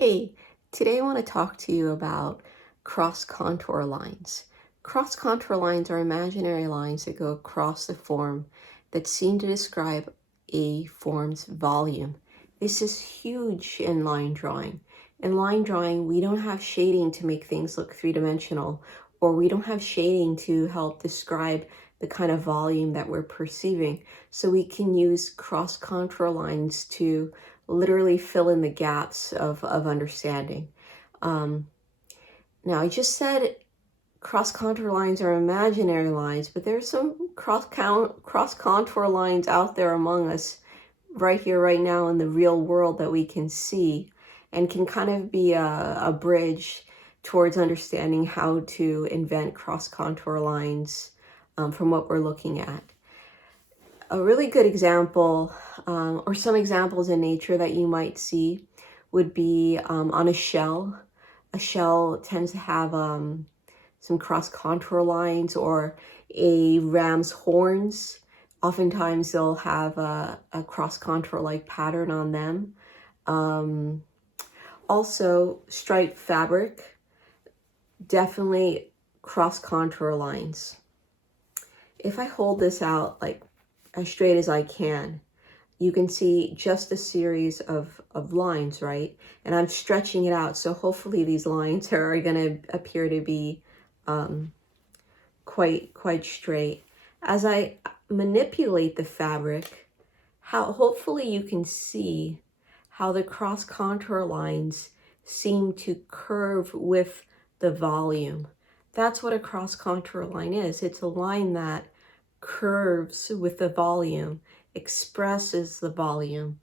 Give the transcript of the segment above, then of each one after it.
Hey, today I want to talk to you about cross-contour lines. Cross-contour lines are imaginary lines that go across the form that seem to describe a form's volume. This is huge in line drawing. In line drawing, we don't have shading to make things look three-dimensional, or we don't have shading to help describe the kind of volume that we're perceiving. So we can use cross-contour lines to literally fill in the gaps of understanding. Now, I just said cross-contour lines are imaginary lines, but there's some cross-contour lines out there among us right here, right now in the real world that we can see and can kind of be a bridge towards understanding how to invent cross-contour lines from what we're looking at. A really good example, or some examples in nature that you might see, would be on a shell. A shell tends to have some cross-contour lines, or a ram's horns. Oftentimes they'll have a cross-contour-like pattern on them. Also, striped fabric, definitely cross-contour lines. If I hold this out like as straight as I can, you can see just a series of lines, right? And I'm stretching it out, so hopefully these lines are going to appear to be quite straight. As I manipulate the fabric, hopefully you can see how the cross contour lines seem to curve with the volume. That's what a cross contour line is. It's a line that curves with the volume, expresses the volume.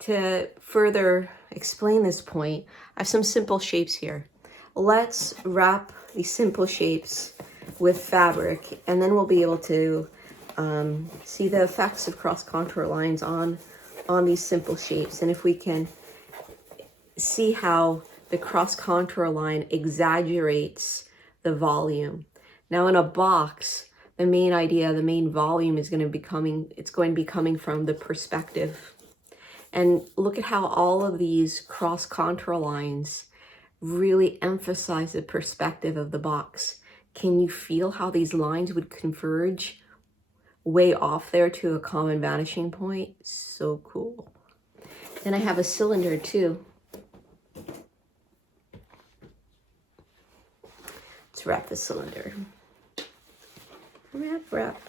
To further explain this point, I have some simple shapes here. Let's wrap these simple shapes with fabric, and then we'll be able to see the effects of cross contour lines on these simple shapes, and if we can see how the cross contour line exaggerates the volume. Now, in a box, the main idea, the main volume is going to be coming from the perspective. And look at how all of these cross contour lines really emphasize the perspective of the box. Can you feel how these lines would converge way off there to a common vanishing point? So cool. Then I have a cylinder too. Let's wrap the cylinder. Wrap.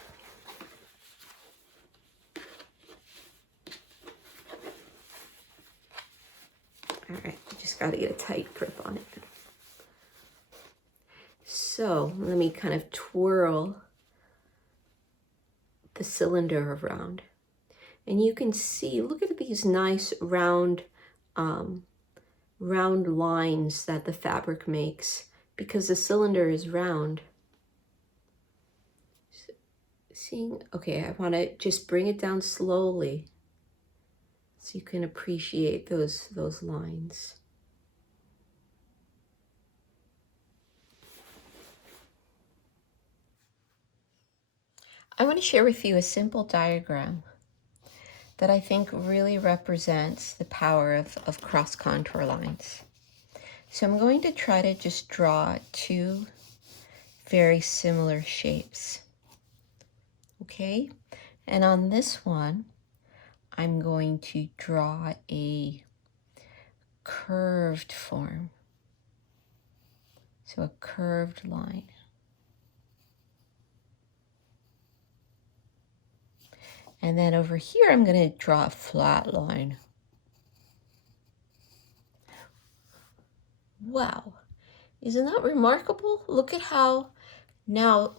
All right, just got to get a tight grip on it. So let me kind of twirl the cylinder around. And you can see, look at these nice round lines that the fabric makes because the cylinder is round. Seeing, okay, I want to just bring it down slowly so you can appreciate those lines. I want to share with you a simple diagram that I think really represents the power of cross contour lines. So I'm going to try to just draw two very similar shapes. Okay, and on this one, I'm going to draw a curved form. So a curved line. And then over here, I'm going to draw a flat line. Wow, isn't that remarkable? Look at how now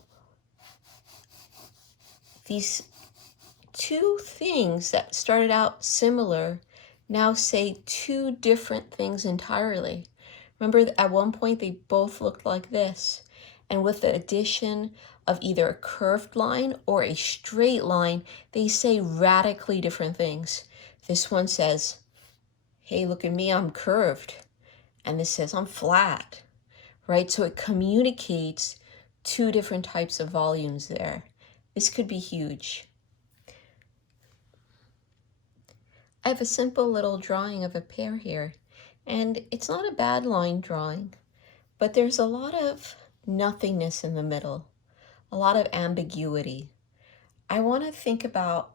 these two things that started out similar now say two different things entirely. Remember, at one point they both looked like this, and with the addition of either a curved line or a straight line, they say radically different things. This one says, hey, look at me, I'm curved. And this says I'm flat, right? So it communicates two different types of volumes there. This could be huge. I have a simple little drawing of a pear here, And it's not a bad line drawing, but there's a lot of nothingness in the middle, a lot of ambiguity. I want to think about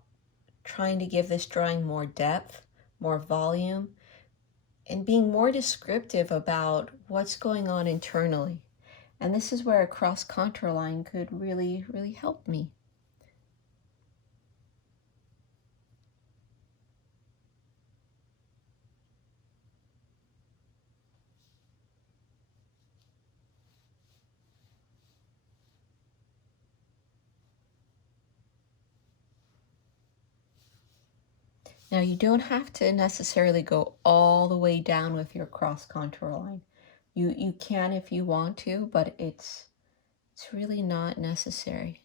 trying to give this drawing more depth, more volume, and being more descriptive about what's going on internally. And this is where a cross contour line could really, really help me. Now you don't have to necessarily go all the way down with your cross contour line. You can if you want to, but it's really not necessary.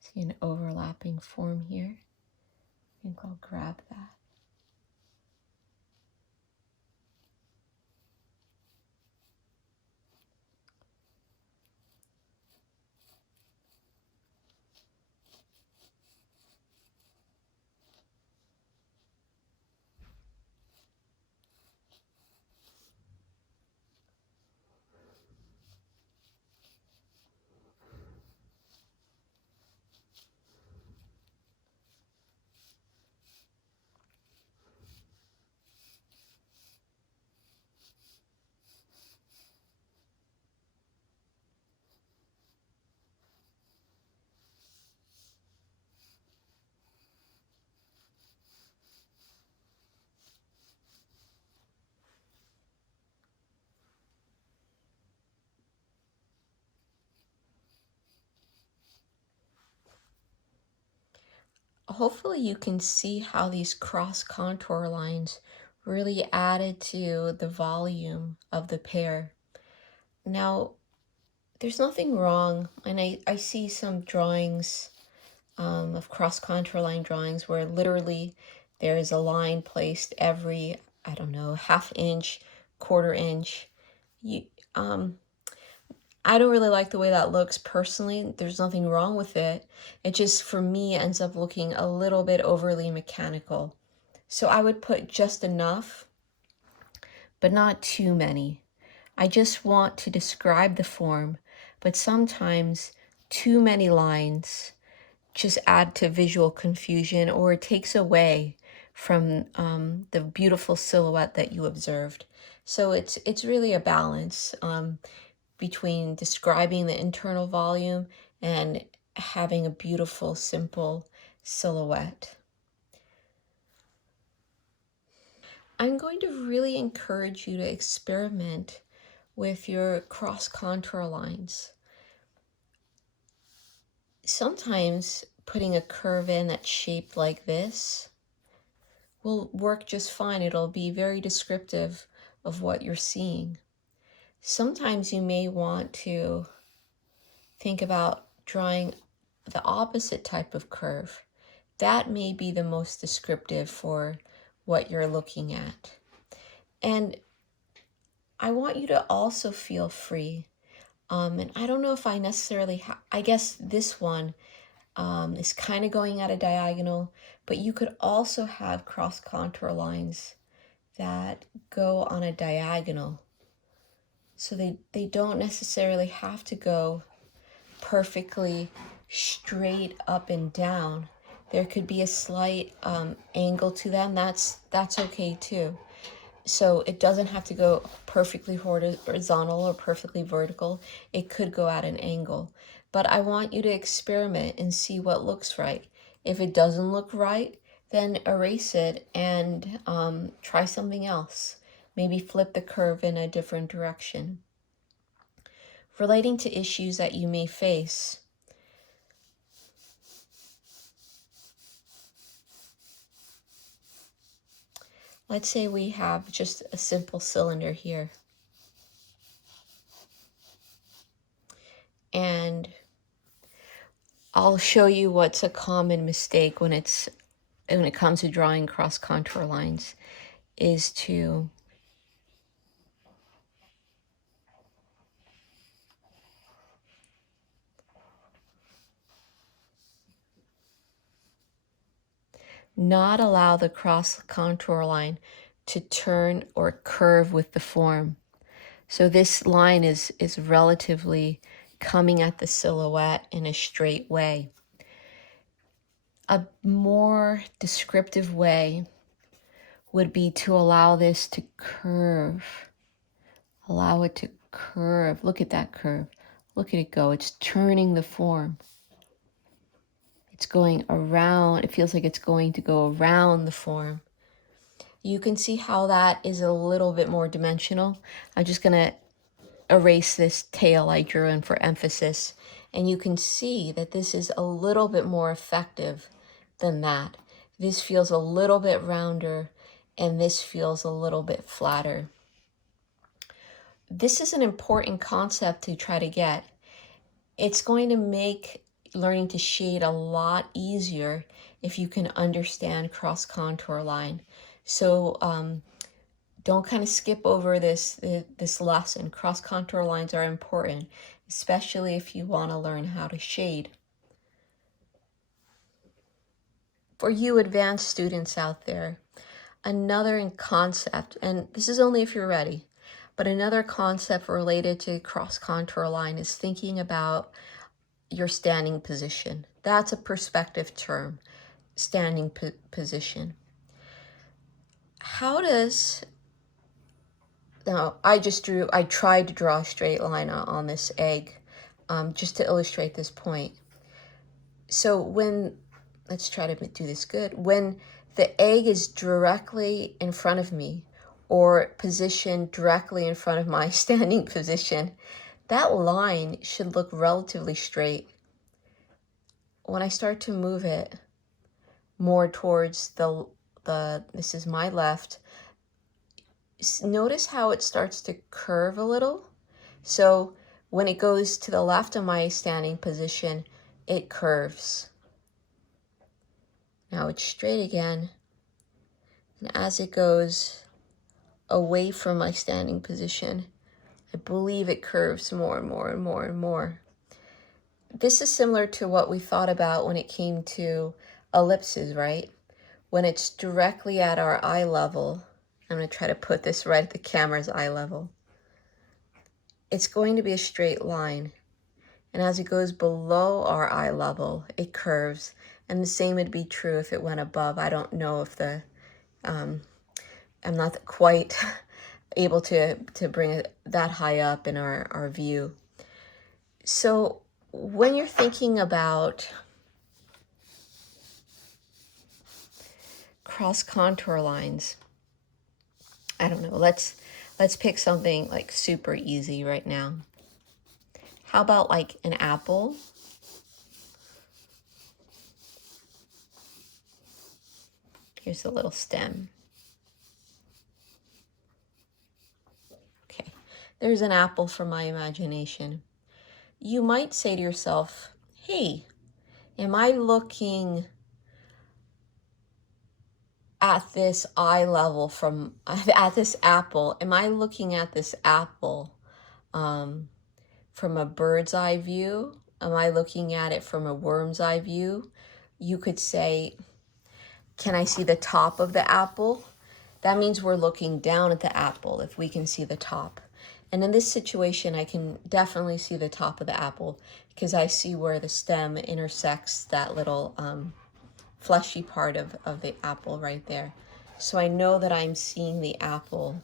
See an overlapping form here. I think I'll grab that. Hopefully you can see how these cross contour lines really added to the volume of the pear. Now, there's nothing wrong, and I see some drawings of cross contour line drawings where literally there is a line placed every, I don't know, half inch, quarter inch. I don't really like the way that looks personally. There's nothing wrong with it. It just, for me, ends up looking a little bit overly mechanical. So I would put just enough, but not too many. I just want to describe the form, but sometimes too many lines just add to visual confusion, or it takes away from the beautiful silhouette that you observed. So it's really a balance between describing the internal volume and having a beautiful, simple silhouette. I'm going to really encourage you to experiment with your cross contour lines. Sometimes putting a curve in that's shaped like this will work just fine. It'll be very descriptive of what you're seeing. Sometimes you may want to think about drawing the opposite type of curve. That may be the most descriptive for what you're looking at. And I want you to also feel free. And I don't know if I necessarily, I guess this one is kind of going at a diagonal, but you could also have cross contour lines that go on a diagonal. So they don't necessarily have to go perfectly straight up and down. There could be a slight angle to them. That's okay too. So it doesn't have to go perfectly horizontal or perfectly vertical. It could go at an angle. But I want you to experiment and see what looks right. If it doesn't look right, then erase it and try something else. Maybe flip the curve in a different direction. Relating to issues that you may face, let's say we have just a simple cylinder here. And I'll show you what's a common mistake when it comes to drawing cross contour lines, is to not allow the cross contour line to turn or curve with the form. So this line is relatively coming at the silhouette in a straight way. A more descriptive way would be to allow this to curve. Allow it to curve. Look at that curve. Look at it go. It's turning the form. It's going around. It feels like it's going to go around the form. You can see how that is a little bit more dimensional. I'm just going to erase this tail I drew in for emphasis. And you can see that this is a little bit more effective than that. This feels a little bit rounder, and this feels a little bit flatter. This is an important concept to try to get. It's going to make learning to shade a lot easier if you can understand cross contour line. So don't kind of skip over this lesson. Cross contour lines are important, especially if you want to learn how to shade. For you advanced students out there, another concept, and this is only if you're ready, but another concept related to cross contour line is thinking about your standing position. That's a perspective term, standing position. How does, now I tried to draw a straight line on this egg just to illustrate this point. So let's try to do this good. When the egg is directly in front of me or positioned directly in front of my standing position, that line should look relatively straight. When I start to move it more towards this is my left, notice how it starts to curve a little. So when it goes to the left of my standing position, it curves. Now it's straight again. And as it goes away from my standing position, I believe it curves more and more and more and more. This is similar to what we thought about when it came to ellipses, right? When it's directly at our eye level, I'm going to try to put this right at the camera's eye level. It's going to be a straight line. And as it goes below our eye level, it curves. And the same would be true if it went above. I don't know if I'm not quite able to bring it that high up in our view. So when you're thinking about cross contour lines, I don't know, let's pick something like super easy right now. How about like an apple? Here's a little stem. Okay, there's an apple for my imagination. You might say to yourself, hey, am I looking at this eye level at this apple? Am I looking at this apple from a bird's eye view? Am I looking at it from a worm's eye view? You could say, can I see the top of the apple? That means we're looking down at the apple if we can see the top. And in this situation, I can definitely see the top of the apple because I see where the stem intersects that little fleshy part of the apple right there. So I know that I'm seeing the apple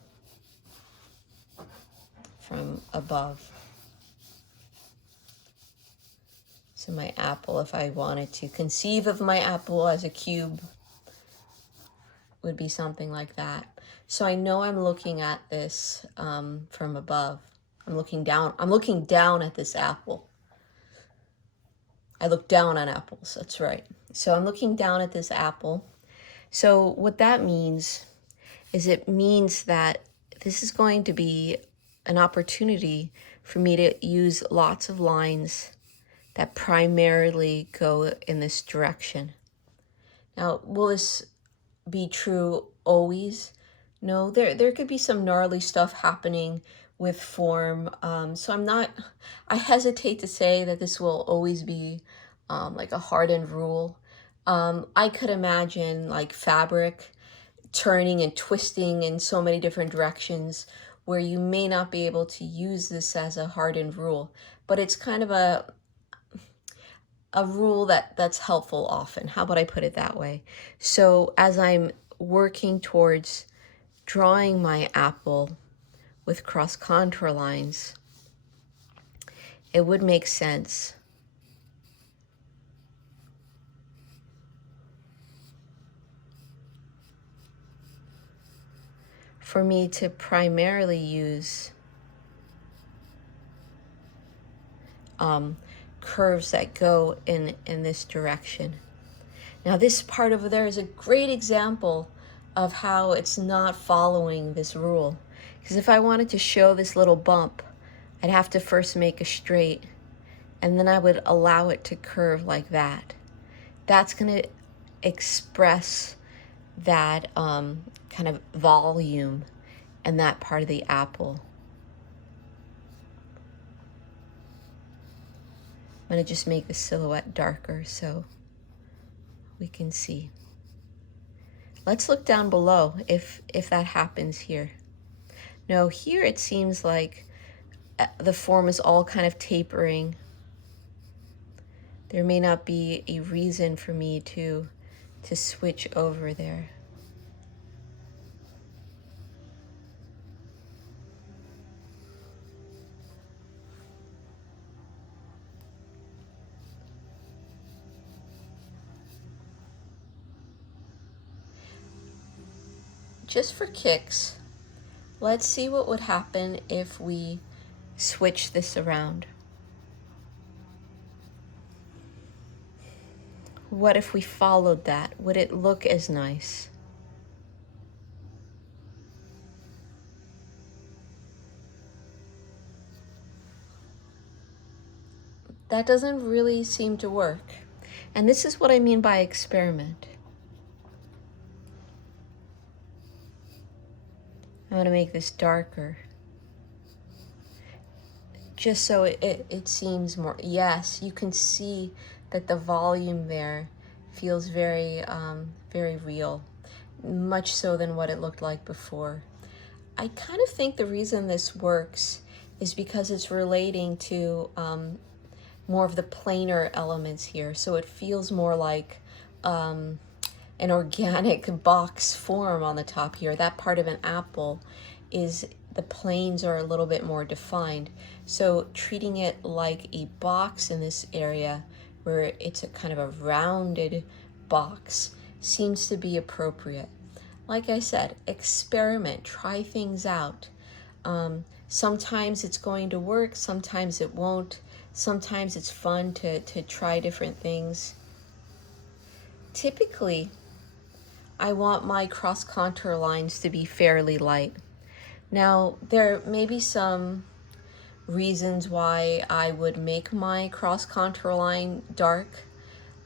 from above. So my apple, if I wanted to conceive of my apple as a cube, would be something like that. So I know I'm looking at this from above. I'm looking down at this apple. I look down on apples, that's right. So I'm looking down at this apple. So what that means is it means that this is going to be an opportunity for me to use lots of lines that primarily go in this direction. Now, will this be true always? No, there could be some gnarly stuff happening with form. So I hesitate to say that this will always be like a hardened rule. I could imagine like fabric turning and twisting in so many different directions where you may not be able to use this as a hardened rule, but it's kind of a rule that's helpful often. How about I put it that way? So as I'm working towards drawing my apple with cross contour lines, it would make sense for me to primarily use curves that go in this direction. Now this part over there is a great example of how it's not following this rule. Because if I wanted to show this little bump, I'd have to first make a straight, and then I would allow it to curve like that. That's going to express that kind of volume and that part of the apple. I'm going to just make the silhouette darker so we can see. Let's look down below if that happens here. No, here it seems like the form is all kind of tapering. There may not be a reason for me to switch over there. Just for kicks, let's see what would happen if we switch this around. What if we followed that? Would it look as nice? That doesn't really seem to work. And this is what I mean by experiment. I'm going to make this darker, just so it seems more, yes, you can see that the volume there feels very, very real, much so than what it looked like before. I kind of think the reason this works is because it's relating to more of the planar elements here, so it feels more like an organic box form on the top here. That part of an apple is, the planes are a little bit more defined. So treating it like a box in this area where it's a kind of a rounded box seems to be appropriate. Like I said, experiment, try things out. Sometimes it's going to work, sometimes it won't. Sometimes it's fun to try different things. Typically, I want my cross contour lines to be fairly light. Now, there may be some reasons why I would make my cross contour line dark,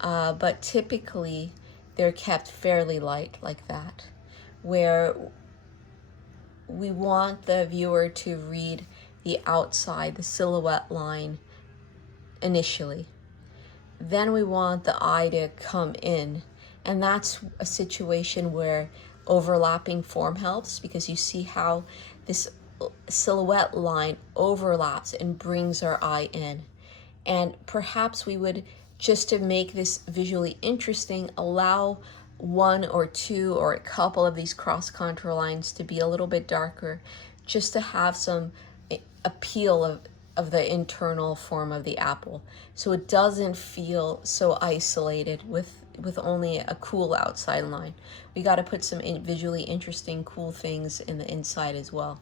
but typically they're kept fairly light like that, where we want the viewer to read the outside, the silhouette line initially. Then we want the eye to come in, and that's a situation where overlapping form helps, because you see how this silhouette line overlaps and brings our eye in. And perhaps we would, just to make this visually interesting, allow one or two or a couple of these cross contour lines to be a little bit darker, just to have some appeal of the internal form of the apple, so it doesn't feel so isolated with only a cool outside line. We got to put some visually interesting, cool things in the inside as well.